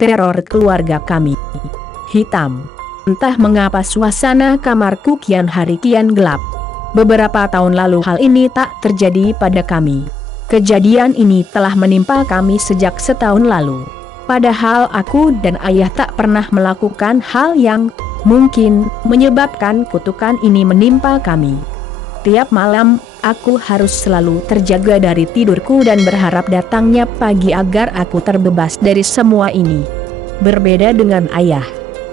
teror keluarga kami. Hitam. Entah mengapa suasana kamarku kian hari kian gelap. Beberapa tahun lalu hal ini tak terjadi pada kami. Kejadian ini telah menimpa kami sejak setahun lalu. Padahal aku dan ayah tak pernah melakukan hal yang mungkin menyebabkan kutukan ini menimpa kami. Tiap malam, aku harus selalu terjaga dari tidurku dan berharap datangnya pagi agar aku terbebas dari semua ini. Berbeda dengan ayah.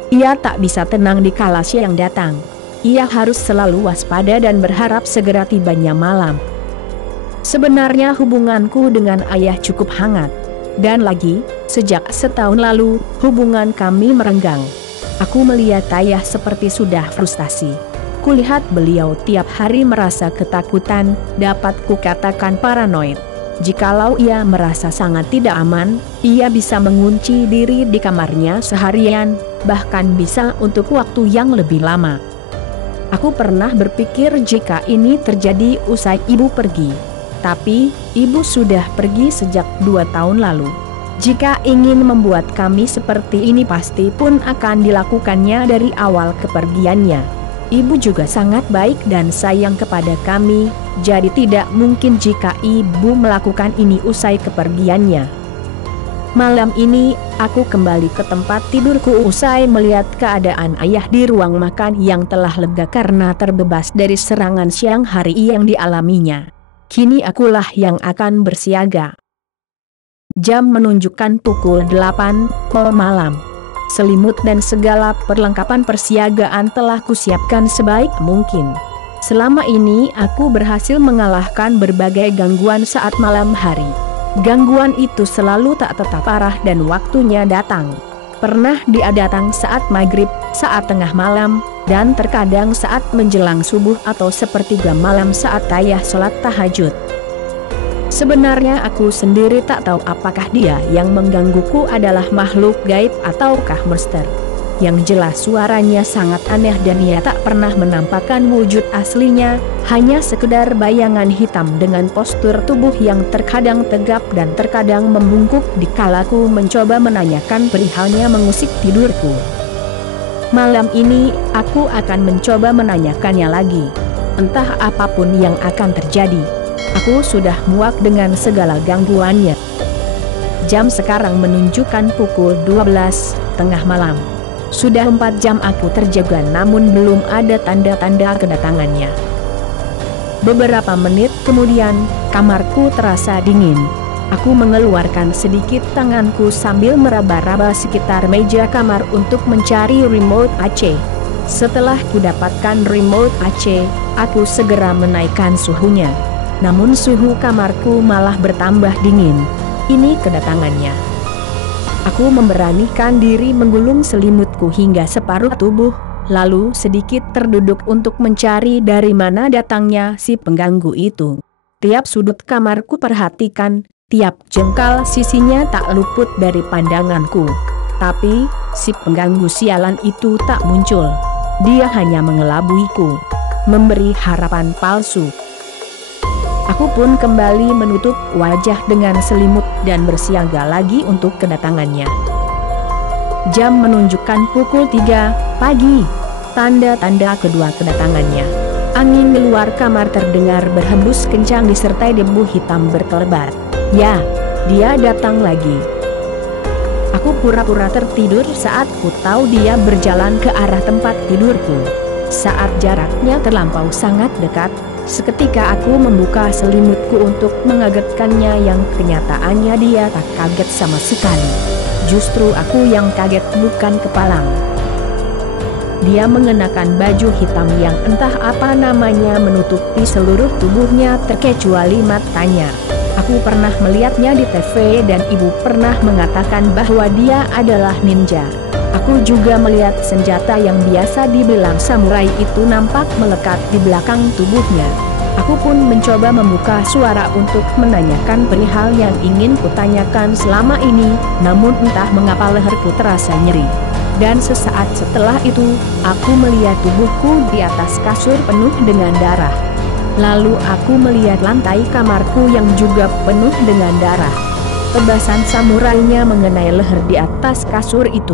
Ia tak bisa tenang di kala siang datang. Ia harus selalu waspada dan berharap segera tibanya malam. Sebenarnya hubunganku dengan ayah cukup hangat. Dan lagi, sejak setahun lalu, hubungan kami merenggang. Aku melihat ayah seperti sudah frustasi. Kulihat beliau tiap hari merasa ketakutan, dapat kukatakan paranoid. Jikalau ia merasa sangat tidak aman, ia bisa mengunci diri di kamarnya seharian, bahkan bisa untuk waktu yang lebih lama. Aku pernah berpikir jika ini terjadi usai ibu pergi. Tapi, ibu sudah pergi sejak 2 tahun lalu. Jika ingin membuat kami seperti ini pasti pun akan dilakukannya dari awal kepergiannya. Ibu juga sangat baik dan sayang kepada kami, jadi tidak mungkin jika ibu melakukan ini usai kepergiannya. Malam ini, aku kembali ke tempat tidurku usai melihat keadaan ayah di ruang makan yang telah lega karena terbebas dari serangan siang hari yang dialaminya. Kini akulah yang akan bersiaga. Jam menunjukkan pukul 8 malam. Selimut dan segala perlengkapan persiagaan telah kusiapkan sebaik mungkin. Selama ini aku berhasil mengalahkan berbagai gangguan saat malam hari. Gangguan itu selalu tak tetap parah dan waktunya datang. Pernah dia datang saat maghrib, saat tengah malam, dan terkadang saat menjelang subuh atau sepertiga malam saat ayah sholat tahajud. Sebenarnya aku sendiri tak tahu apakah dia yang menggangguku adalah makhluk gaib ataukah monster. Yang jelas suaranya sangat aneh dan ia tak pernah menampakkan wujud aslinya, hanya sekedar bayangan hitam dengan postur tubuh yang terkadang tegap dan terkadang membungkuk dikalaku mencoba menanyakan perihalnya mengusik tidurku. Malam ini, aku akan mencoba menanyakannya lagi. Entah apapun yang akan terjadi. Aku sudah muak dengan segala gangguannya. Jam sekarang menunjukkan pukul 12, tengah malam. Sudah 4 jam aku terjaga namun belum ada tanda-tanda kedatangannya. Beberapa menit kemudian, kamarku terasa dingin. Aku mengeluarkan sedikit tanganku sambil meraba-raba sekitar meja kamar untuk mencari remote AC. Setelah kudapatkan remote AC, aku segera menaikkan suhunya. Namun suhu kamarku malah bertambah dingin. Ini kedatangannya. Aku memberanikan diri menggulung selimutku hingga separuh tubuh, lalu sedikit terduduk untuk mencari dari mana datangnya si pengganggu itu. Tiap sudut kamarku perhatikan, tiap jengkal sisinya tak luput dari pandanganku. Tapi, si pengganggu sialan itu tak muncul. Dia hanya mengelabuiku, memberi harapan palsu. Aku pun kembali menutup wajah dengan selimut dan bersiaga lagi untuk kedatangannya. Jam menunjukkan pukul 3 pagi. Tanda-tanda kedua kedatangannya. Angin di luar kamar terdengar berhembus kencang disertai debu hitam berkelebat. Ya, dia datang lagi. Aku pura-pura tertidur saat ku tahu dia berjalan ke arah tempat tidurku. Saat jaraknya terlampau sangat dekat, seketika aku membuka selimutku untuk mengagetkannya yang kenyataannya dia tak kaget sama sekali. Justru aku yang kaget bukan kepalang. Dia mengenakan baju hitam yang entah apa namanya menutupi seluruh tubuhnya terkecuali matanya. Aku pernah melihatnya di TV dan ibu pernah mengatakan bahwa dia adalah ninja. Aku juga melihat senjata yang biasa dibilang samurai itu nampak melekat di belakang tubuhnya. Aku pun mencoba membuka suara untuk menanyakan perihal yang ingin kutanyakan selama ini, namun entah mengapa leherku terasa nyeri. Dan sesaat setelah itu, aku melihat tubuhku di atas kasur penuh dengan darah. Lalu aku melihat lantai kamarku yang juga penuh dengan darah. Tebasan samurainya mengenai leher di atas kasur itu.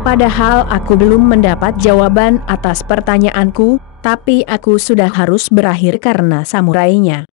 Padahal aku belum mendapat jawaban atas pertanyaanku, tapi aku sudah harus berakhir karena samurainya